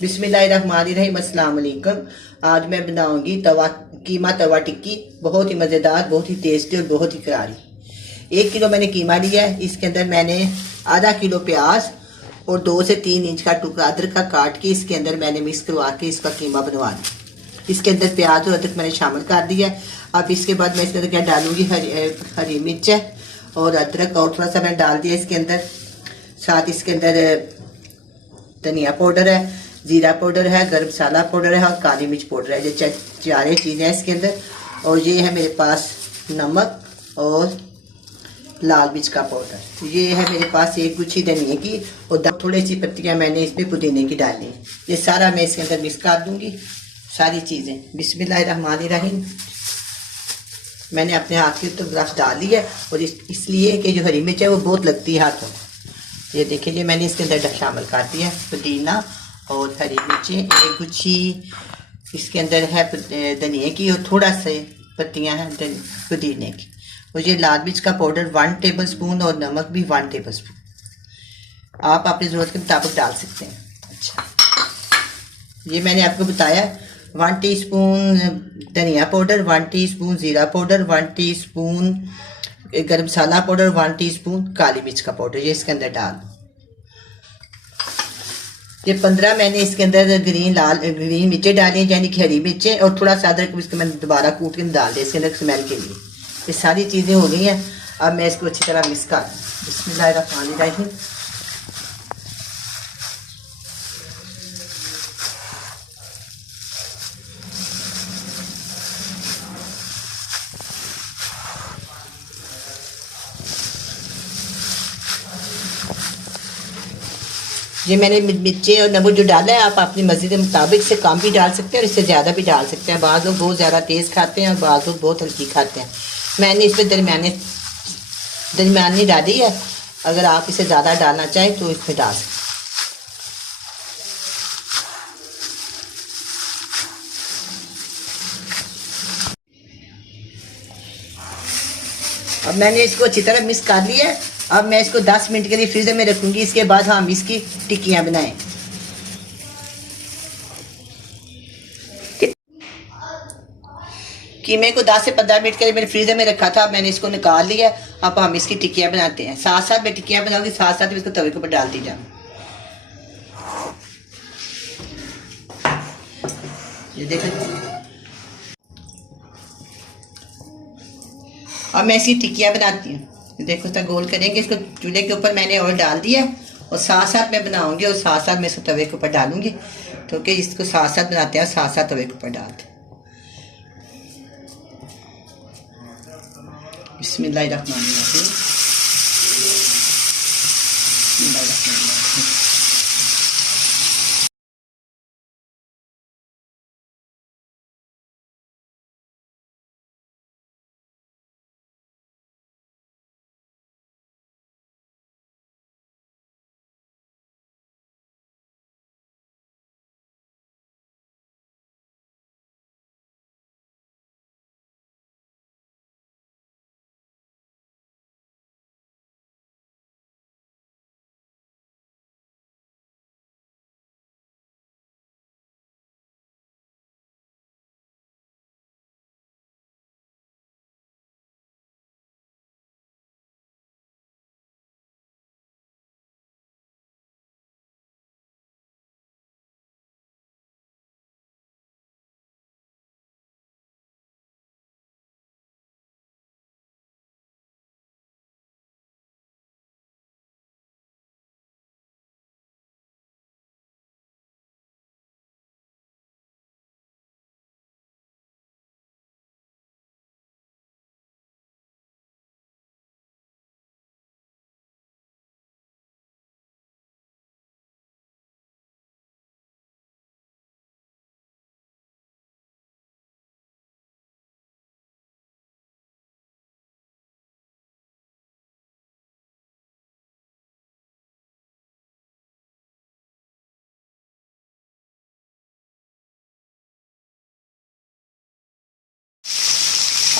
बिस्मिल्लाहिर्रहमानिर्रहीम। अस्सलाम वालेकुम। आज मैं बनाऊंगी कीमा तवा टिक्की। बहुत ही मज़ेदार, बहुत ही टेस्टी और बहुत ही करारी। 1 किलो मैंने कीमा लिया है। इसके अंदर मैंने आधा किलो प्याज और 2 से 3 इंच का टुकड़ा अदरक का काट के इसके अंदर मैंने मिक्स करवा के इसका कीमा बनवा दिया। इसके अंदर प्याज और अदरक मैंने शामिल कर दिया है। अब इसके बाद मैं इसके अंदर क्या डालूंगी, हरी मिर्च और अदरक और थोड़ा सा मैंने डाल दिया इसके अंदर। साथ इसके अंदर धनिया पाउडर है, जीरा पाउडर है, गरम मसाला पाउडर है और काली मिर्च पाउडर है। ये चारे चीज़ें हैं इसके अंदर। और ये है मेरे पास नमक और लाल मिर्च का पाउडर। ये है मेरे पास एक गुच्छी धनिया की और थोड़ी सी पत्तियां मैंने इसमें पुदीने की डाली है। ये सारा मैं इसके अंदर मिक्स कर दूंगी सारी चीज़ें। बिस्मिल्लाहिर्रहमानिर्रहीम। मैंने अपने हाथ की तो ब्रश डाल ली है और इसलिए कि जो हरी मिर्च है वो बहुत लगती है हाथों। ये देखिए, ये मैंने इसके अंदर शामिल कर दिया है पुदीना और हरी मिर्चें एक गुच्छी। इसके अंदर है धनिया की और थोड़ा से पत्तियां हैं पुदीने की। और ये लाल मिर्च का पाउडर 1 टेबल स्पून और नमक भी 1 टेबल स्पून। आप अपनी ज़रूरत के मुताबिक डाल सकते हैं। अच्छा, ये मैंने आपको बताया 1 टीस्पून धनिया पाउडर, 1 टीस्पून ज़ीरा पाउडर, 1 टीस्पून गरम मसाला पाउडर, 1 टीस्पून काली मिर्च का पाउडर। ये इसके अंदर डाल। ये 15 मैंने इसके अंदर ग्रीन मिर्चें डाली, यानी कि हरी मिर्चें, और थोड़ा सा अदरक इसके मैंने दोबारा कूट के डाल दिया इसके अंदर स्मेल के लिए। ये सारी चीज़ें हो गई हैं। अब मैं इसको अच्छी तरह मिक्स कर दूँ। बिस्मिल्लाहिर्रहमानिर्रहीम। ये मैंने मिर्चें और नमक जो डाला है, आप अपनी मर्जी के मुताबिक से कम भी डाल सकते हैं और इससे ज़्यादा भी डाल सकते हैं। बाज़ लोग बहुत ज़्यादा तेज़ खाते हैं और बाज़ लोग बहुत हल्की खाते हैं। मैंने इसमें दरमियानी डाली है। अगर आप इसे ज़्यादा डालना चाहें तो इसमें डाल सकते हैं। अब मैंने इसको अच्छी तरह मिक्स कर लिया है। अब मैं इसको 10 मिनट के लिए फ्रीजर में रखूंगी। इसके बाद हम इसकी टिक्कियां बनाएं। कीमे को 10 से 15 मिनट के लिए मैंने फ्रीजर में रखा था। मैंने इसको निकाल लिया। अब हम इसकी टिक्कियां बनाते हैं। साथ साथ मैं टिक्कियां बनाऊंगी, साथ साथ इसको तवे के ऊपर डाल दी जाऊंगी। ये देखो, अब मैं इसकी टिक्कियां बनाती हूँ। देखो, तो गोल करेंगे इसको। चूल्हे के ऊपर मैंने ऑयल डाल दिया और साथ साथ मैं बनाऊंगी और साथ साथ मैं इसको तवे के ऊपर डालूंगी, क्योंकि इसको साथ साथ बनाते हैं और साथ साथ तवे के ऊपर डालते हैं। बिस्मिल्लाहिर्रहमानिर्रहीम।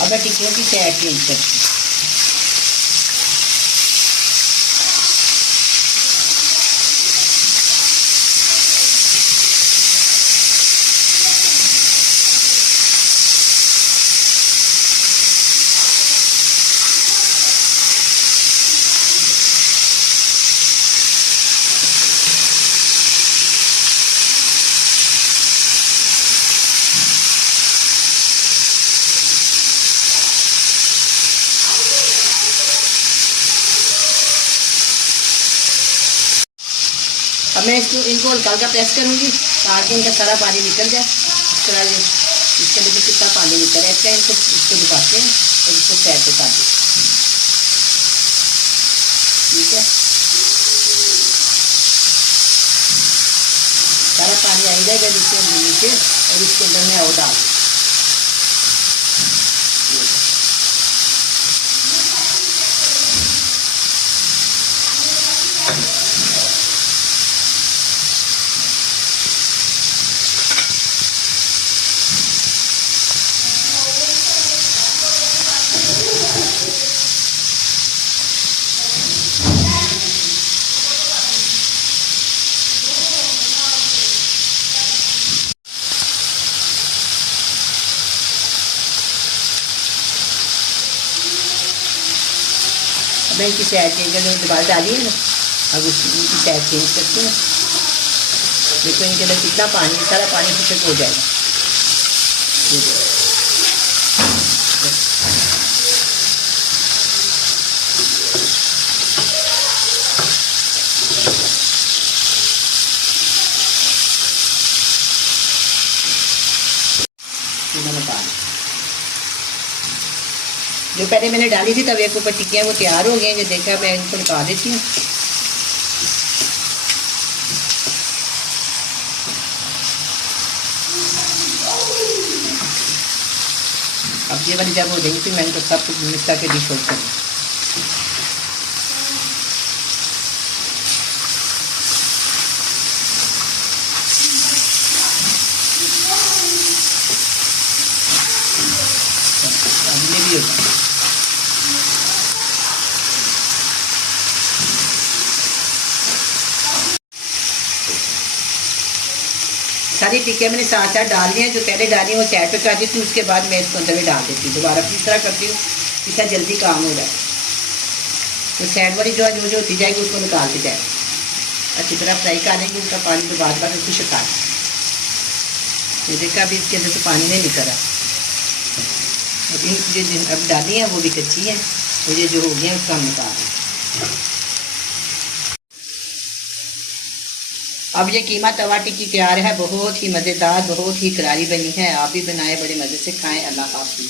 अब मैं टिक्कियों की तैयारी चेंज करती हूँ। मैं इनको हल्का हल्का प्रेस करूँगी ताकि इनका सारा पानी निकल जाए। इस तरह ये इसके अंदर कितना पानी निकल है, इसका इसको दुबाते हैं और इसको साइड पे कर दें। ठीक है, सारा पानी आ जाएगा नीचे और इसके अंदर मैं और डाल मैं इनकी साइड चेंज करने दोबारा डाली है ना, अब इनकी साइड चेंज करते हैं। देखो इनके अंदर कितना पानी, सारा पानी खुशक हो जाएगा। पानी जो पहले मैंने डाली थी तवे के ऊपर टिक्कियाँ वो तैयार हो गई हैं। जो देखा मैं इनको निकाल देती हूँ। अब ये वाली जब हो जाएगी फिर मैं इनको सब कुछ मिक्स करके डिश आउट करूँगी। अब ये भी होगा। सारी टिक्कियाँ मैंने साथ साथ डाल दी हैं। जो पहले डाली वो साइड पे कर दी थी, उसके बाद मैं इसको अंदर में डाल देती हूँ। दोबारा इस तरह करती हूँ, इसका जल्दी काम हो जाए। तो साइड वाली जो होती जाएगी उसको निकालती जाए, अच्छी तरह फ्राई कर लेंगे। उसका पानी तो बाद उसको सुखा ये देखा अभी इसके अंदर से पानी नहीं निकल रहा। और इन जो अब डाली हैं वो भी कच्ची हैं, तो ये जो हो गया उसका हम निकाल दें। अब ये कीमा तवा टिक्की तैयार है। बहुत ही मज़ेदार, बहुत ही करारी बनी है। आप भी बनाएं, बड़े मज़े से खाएं। अल्लाह हाफ़िज़।